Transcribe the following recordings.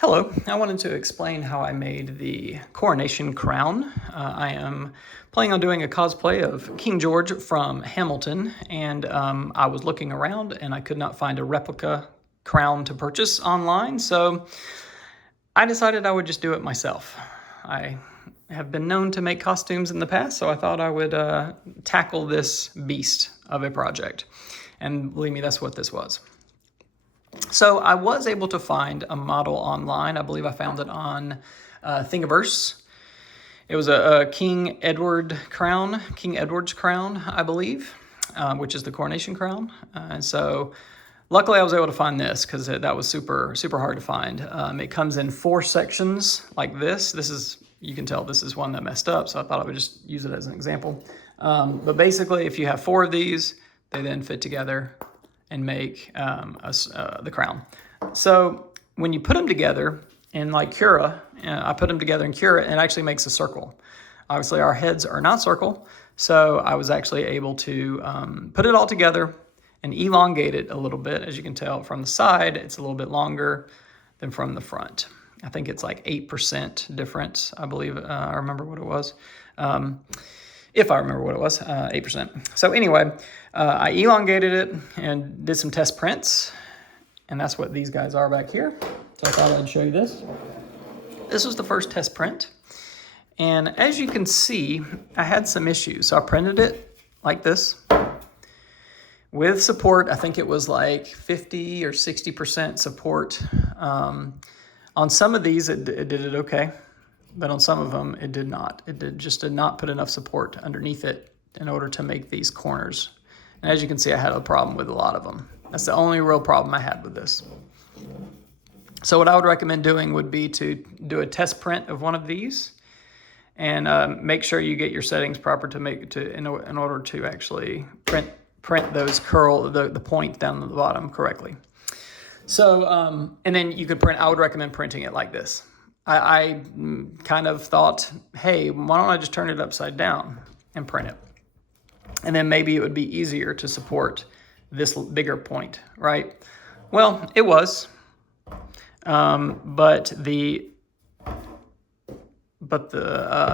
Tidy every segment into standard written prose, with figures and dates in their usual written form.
Hello, I wanted to explain how I made the Coronation crown. I am planning on doing a cosplay of King George from Hamilton, and I was looking around and I could not find a replica crown to purchase online, so I decided I would just do it myself. I have been known to make costumes in the past, so I thought I would tackle this beast of a project. And believe me, that's what this was. So I was able to find a model online. I believe I found it on Thingiverse. It was a King Edward's crown, I believe, which is the Coronation crown. And so luckily I was able to find this because that was super hard to find. It comes in 4 sections like this. You can tell this is one that messed up, so I thought I would just use it as an example. But basically, if you have 4 of these, they then fit together and make the crown. So when you put them together in like Cura, I put them together in Cura and it actually makes a circle. Obviously our heads are not circle, so I was actually able to put it all together and elongate it a little bit. As you can tell from the side, it's a little bit longer than from the front. I think it's like 8% difference, I believe. I remember what it was. If I remember what it was, 8%. So anyway, I elongated it and did some test prints, and that's what these guys are back here. So I thought I'd show you this. This was the first test print, and as you can see, I had some issues. So I printed it like this with support. I think it was like 50 or 60% support. On some of these, it did it okay. But on some of them, it did not. Just did not put enough support underneath it in order to make these corners. And as you can see, I had a problem with a lot of them. That's the only real problem I had with this. So what I would recommend doing would be to do a test print of one of these and make sure you get your settings proper in order to actually print those the points down at the bottom correctly. So, and then I would recommend printing it like this. I kind of thought, hey, why don't I just turn it upside down and print it? And then maybe it would be easier to support this bigger point, right? Well, it was, but the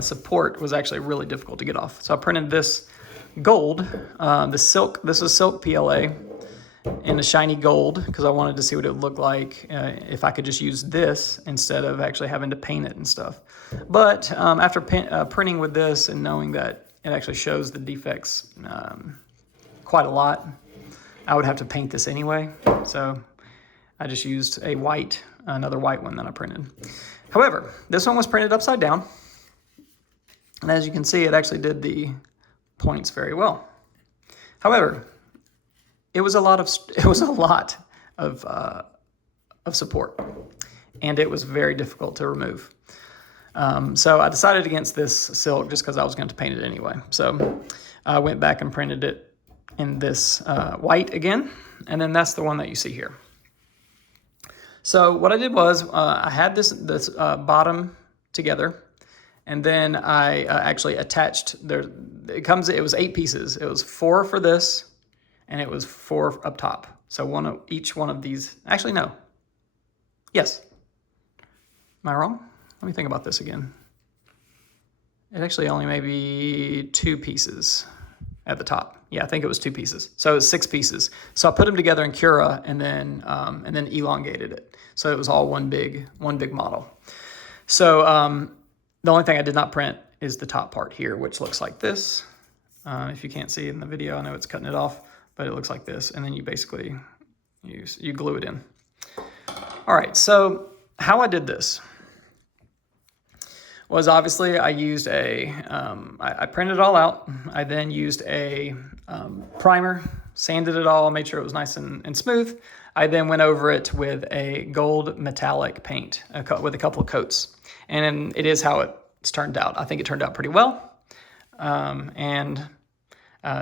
support was actually really difficult to get off. So I printed this gold, this is silk PLA, in a shiny gold because I wanted to see what it would look like if I could just use this instead of actually having to paint it and stuff. But after printing with this and knowing that it actually shows the defects quite a lot, I would have to paint this anyway. So I just used another white one that I printed. However, this one was printed upside down. And as you can see, it actually did the points very well. However, it was a lot of support, and it was very difficult to remove. So I decided against this silk just because I was going to paint it anyway. So I went back and printed it in this white again, and then that's the one that you see here. So what I did was I had this bottom together, and then I actually attached it was 8 pieces. It was 4 for this, and it was 4 up top. So each one of these, actually no. Yes. Am I wrong? Let me think about this again. It actually only maybe 2 pieces at the top. Yeah, I think it was 2 pieces. So it was 6 pieces. So I put them together in Cura and then elongated it. So it was all one big model. So the only thing I did not print is the top part here, which looks like this. If you can't see it in the video, I know it's cutting it off, but it looks like this. And then you basically, you glue it in. All right, so how I did this was obviously I used I printed it all out. I then used a primer, sanded it all, made sure it was nice and smooth. I then went over it with a gold metallic paint with a couple of coats. And it is how it's turned out. I think it turned out pretty well and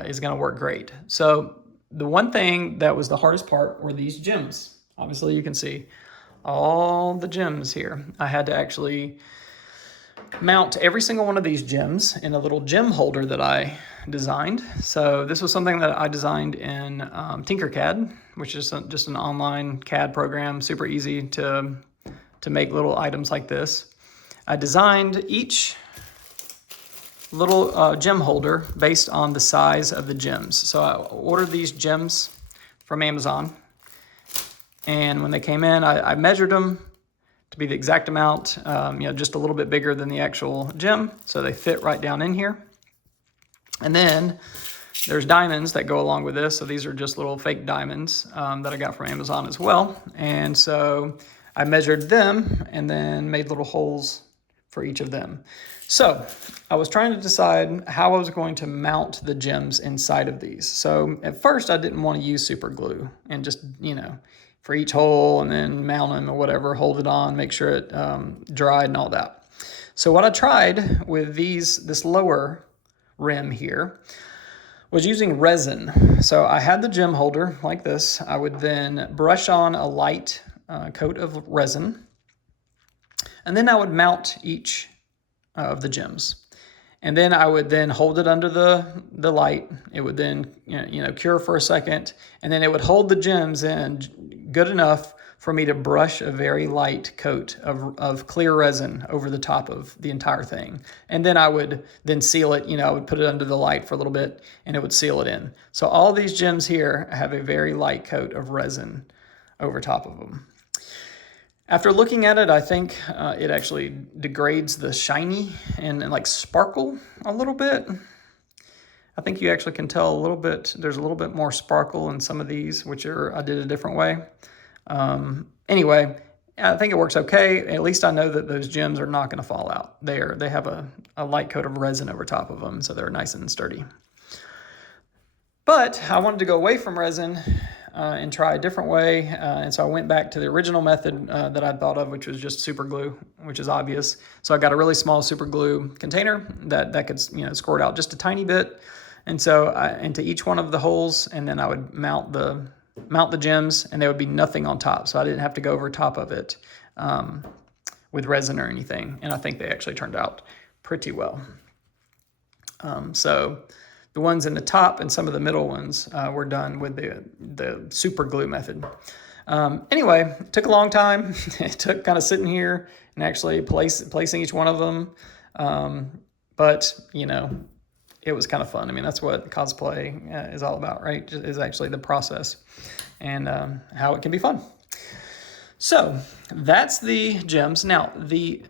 is gonna work great. So the one thing that was the hardest part were these gems. Obviously you can see all the gems here. I had to actually mount every single one of these gems in a little gem holder that I designed. So this was something that I designed in Tinkercad, which is just an online CAD program, super easy to to make little items like this. I designed each little gem holder based on the size of the gems. So I ordered these gems from Amazon, and when they came in, I measured them to be the exact amount, just a little bit bigger than the actual gem, so they fit right down in here. And then there's diamonds that go along with this, so these are just little fake diamonds that I got from Amazon as well. And so I measured them and then made little holes for each of them. So I was trying to decide how I was going to mount the gems inside of these. So at first I didn't want to use super glue and just, for each hole and then mount them or whatever, hold it on, make sure it dried and all that. So what I tried with this lower rim here was using resin. So I had the gem holder like this. I would then brush on a light coat of resin, and then I would mount each of the gems. And then I would then hold it under the light. It would then cure for a second, and then it would hold the gems in good enough for me to brush a very light coat of clear resin over the top of the entire thing. And then I would then seal it, I would put it under the light for a little bit and it would seal it in. So all these gems here have a very light coat of resin over top of them. After looking at it, I think it actually degrades the shiny and like sparkle a little bit. I think you actually can tell a little bit, there's a little bit more sparkle in some of these, I did a different way. Anyway, I think it works okay. At least I know that those gems are not going to fall out. They have a light coat of resin over top of them, so they're nice and sturdy. But I wanted to go away from resin and try a different way. And so I went back to the original method that I'd thought of, which was just super glue, which is obvious. So I got a really small super glue container that could squirt out just a tiny bit. And so into each one of the holes, and then I would mount the gems, and there would be nothing on top. So I didn't have to go over top of it with resin or anything. And I think they actually turned out pretty well. So the ones in the top and some of the middle ones were done with the super glue method. Anyway, it took a long time. It took kind of sitting here and actually placing each one of them. But, it was kind of fun. I mean, that's what cosplay is all about, right? Is actually the process and how it can be fun. So that's the gems. Now, the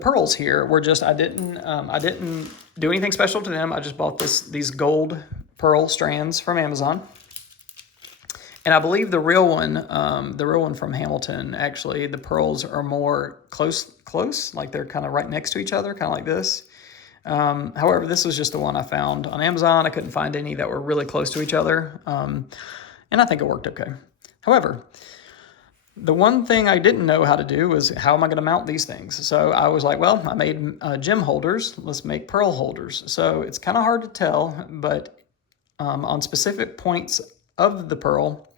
pearls here were just, I didn't do anything special to them. I just bought these gold pearl strands from Amazon. And I believe the real one from Hamilton, actually, the pearls are more close, like they're kind of right next to each other, kind of like this. However, this was just the one I found on Amazon. I couldn't find any that were really close to each other. And I think it worked okay. However, the one thing I didn't know how to do was how am I going to mount these things? So I was like, well, I made gem holders. Let's make pearl holders. So it's kind of hard to tell, but on specific points of the pearl,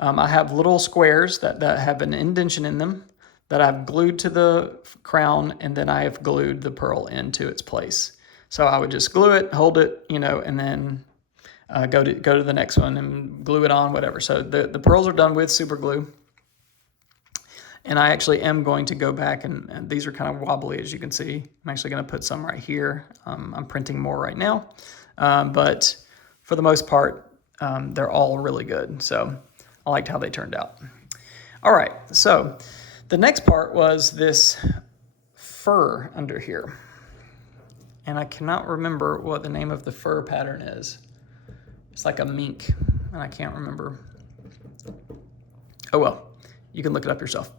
I have little squares that have an indentation in them that I've glued to the crown, and then I have glued the pearl into its place. So I would just glue it, hold it, and then go to the next one and glue it on, whatever. So the pearls are done with super glue. And I actually am going to go back, and these are kind of wobbly, as you can see. I'm actually going to put some right here. I'm printing more right now. But for the most part, they're all really good. So I liked how they turned out. All right, so the next part was this fur under here. And I cannot remember what the name of the fur pattern is. It's like a mink, and I can't remember. Oh, well, you can look it up yourself.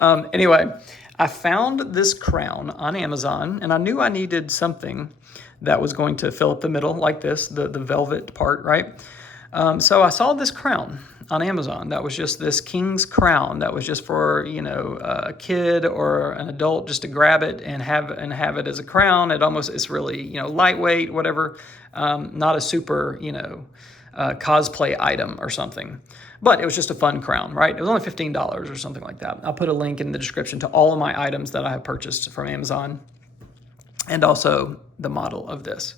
Anyway, I found this crown on Amazon, and I knew I needed something that was going to fill up the middle like this, the velvet part, right? So I saw this crown on Amazon that was just this king's crown that was just for, a kid or an adult just to grab it and have it as a crown. It's really, lightweight, whatever, not a super, cosplay item or something. But it was just a fun crown, right? It was only $15 or something like that. I'll put a link in the description to all of my items that I have purchased from Amazon and also the model of this.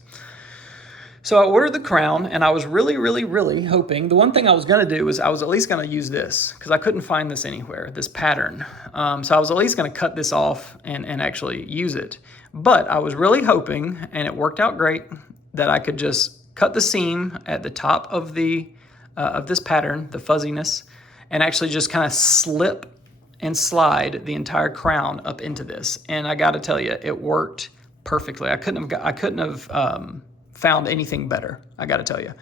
So I ordered the crown, and I was really hoping. The one thing I was going to do was I was at least going to use this because I couldn't find this anywhere, this pattern. So I was at least going to cut this off and actually use it. But I was really hoping, and it worked out great, that I could just cut the seam at the top of this pattern, the fuzziness, and actually just kind of slip and slide the entire crown up into this. And I got to tell you, it worked perfectly. I couldn't have found anything better, I got to tell you.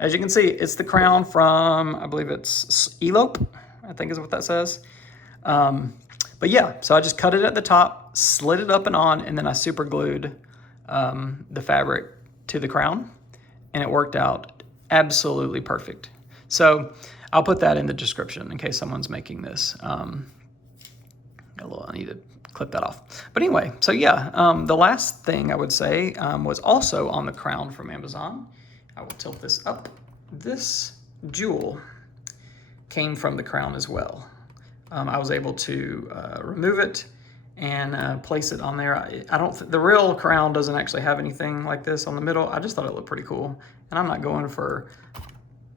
As you can see, it's the crown from, I believe it's Elope, I think is what that says. But yeah, so I just cut it at the top, slid it up and on, and then I super glued the fabric to the crown, and it worked out absolutely perfect. So I'll put that in the description in case someone's making this. I need to clip that off. But anyway, so yeah, the last thing I would say was also on the crown from Amazon. I will tilt this up. This jewel came from the crown as well. I was able to remove it and place it on there. The real crown doesn't actually have anything like this on the middle. I just thought it looked pretty cool. And I'm not going for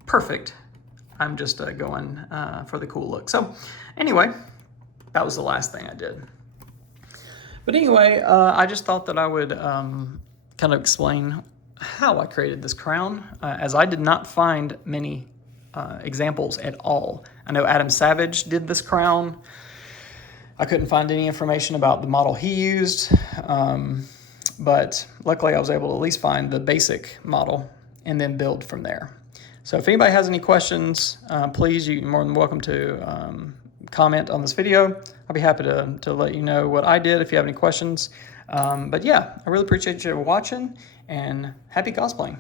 perfect. I'm just going for the cool look. So anyway, that was the last thing I did. But anyway, I just thought that I would kind of explain how I created this crown, as I did not find many examples at all. I know Adam Savage did this crown. I couldn't find any information about the model he used, but luckily I was able to at least find the basic model and then build from there. So if anybody has any questions, please, you're more than welcome to comment on this video. I'll be happy to let you know what I did if you have any questions. But yeah, I really appreciate you watching, and happy cosplaying.